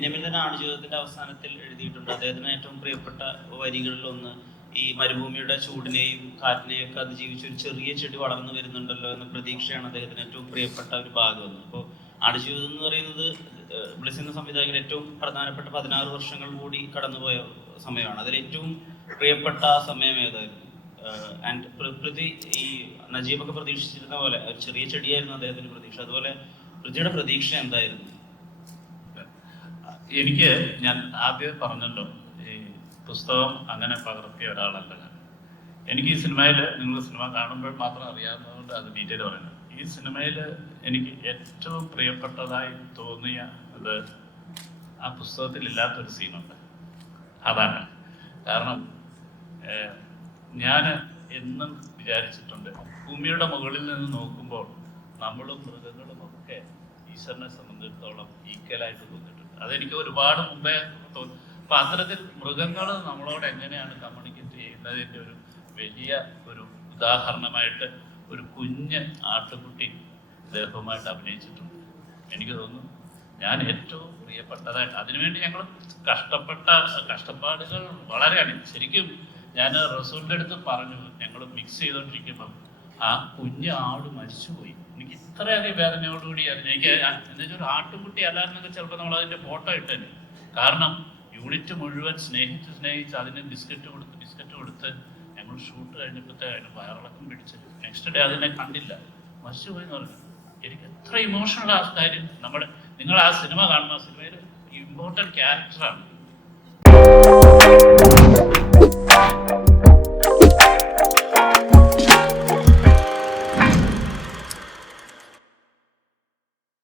ബെന്യാമിൻ തന്നെ ആടുജീവിതത്തിന്റെ അവസാനത്തിൽ എഴുതിയിട്ടുണ്ട്. അദ്ദേഹത്തിന് ഏറ്റവും പ്രിയപ്പെട്ട വരികളിൽ ഒന്ന് ഈ മരുഭൂമിയുടെ ചൂടിനെയും കാറ്റിനെയും ഒക്കെ അതിജീവിച്ച് ഒരു ചെറിയ ചെടി വളർന്നു വരുന്നുണ്ടല്ലോ എന്ന പ്രതീക്ഷയാണ് അദ്ദേഹത്തിന് ഏറ്റവും പ്രിയപ്പെട്ട ഒരു ഭാഗം അപ്പോൾ ആടുജീവിതം എന്ന് പറയുന്നത് ബ്ലസ്സിന്റെ സംവിധായകൻ ഏറ്റവും പ്രധാനപ്പെട്ട പതിനാറ് വർഷങ്ങൾ കൂടി കടന്നുപോയ സമയമാണ്. അതിൽ ഏറ്റവും പ്രിയപ്പെട്ട സമയം ഏതായിരുന്നു? ആൻഡ് പ്രകൃതി ഈ നജീബൊക്കെ പ്രതീക്ഷിച്ചിരുന്ന പോലെ ഒരു ചെറിയ ചെടിയായിരുന്നു അദ്ദേഹത്തിന്റെ പ്രതീക്ഷ. അതുപോലെ പൃഥ്വിയുടെ പ്രതീക്ഷ എന്തായിരുന്നു? എനിക്ക് ഞാൻ ആദ്യം പറഞ്ഞല്ലോ ഈ പുസ്തകം അങ്ങനെ പകർത്തിയ ഒരാളല്ല ഞാൻ. എനിക്ക് ഈ സിനിമയിൽ നിങ്ങൾ സിനിമ കാണുമ്പോൾ മാത്രം അറിയാവുന്നതുകൊണ്ട് അത് ഡീറ്റെയിൽ പറയുന്നത് ഈ സിനിമയിൽ എനിക്ക് ഏറ്റവും പ്രിയപ്പെട്ടതായി തോന്നിയ അത് ആ പുസ്തകത്തിൽ ഇല്ലാത്തൊരു സീനുണ്ട്. അതാണ്. കാരണം ഞാൻ എന്നും വിചാരിച്ചിട്ടുണ്ട് ഭൂമിയുടെ മുകളിൽ നിന്ന് നോക്കുമ്പോൾ നമ്മളും മൃഗങ്ങളും ഒക്കെ ഈശ്വരനെ സംബന്ധിച്ചിടത്തോളം ഈക്വലായിട്ട് തോന്നിയിട്ടുണ്ട്. അതെനിക്ക് ഒരുപാട് മുമ്പേ തോന്നി. അപ്പൊ അത്തരത്തിൽ മൃഗങ്ങൾ നമ്മളോട് എങ്ങനെയാണ് കമ്മ്യൂണിക്കേറ്റ് ചെയ്യുന്നതിന്റെ ഒരു വലിയ ഒരു ഉദാഹരണമായിട്ട് ഒരു കുഞ്ഞ് ആട്ടുകുട്ടി ദേഹവുമായിട്ട് അഭിനയിച്ചിട്ടുണ്ട്. എനിക്ക് തോന്നുന്നു ഞാൻ ഏറ്റവും പ്രിയപ്പെട്ടതായിട്ട് അതിനുവേണ്ടി ഞങ്ങൾ കഷ്ടപ്പെട്ട കഷ്ടപ്പാടുകൾ വളരെയാണ്. ശരിക്കും ഞാൻ റസൂലിന്റെ അടുത്ത് പറഞ്ഞു ഞങ്ങൾ മിക്സ് ചെയ്തുകൊണ്ടിരിക്കുമ്പോൾ ആ കുഞ്ഞ് ആട് മരിച്ചുപോയി. എനിക്ക് ഇത്രയധികം വേദനയോടുകൂടി എനിക്ക് എന്നുവെച്ചാൽ ഒരു ആട്ടുകുട്ടി അല്ലായിരുന്നെങ്കിൽ ചിലപ്പോൾ നമ്മൾ അതിന്റെ ഫോട്ടോ ഇട്ടേ കാരണം യൂണിറ്റ് മുഴുവൻ സ്നേഹിച്ച് സ്നേഹിച്ച് അതിന് ബിസ്ക്കറ്റ് കൊടുത്ത് ബിസ്ക്കറ്റ് കൊടുത്ത് ഞങ്ങൾ ഷൂട്ട് കഴിഞ്ഞപ്പോഴത്തെ അതിന് വയറിളക്കം പിടിച്ച്. നെക്സ്റ്റ് ഡേ അതിനെ കണ്ടില്ല. മരിച്ചുപോയി എന്ന് പറഞ്ഞു. എനിക്ക് എത്ര ഇമോഷണൽ ആ കാര്യം. നമ്മൾ നിങ്ങൾ ആ സിനിമ കാണുന്ന ആ സിനിമയിൽ ഇമ്പോർട്ടന്റ് ക്യാരക്ടറാണ്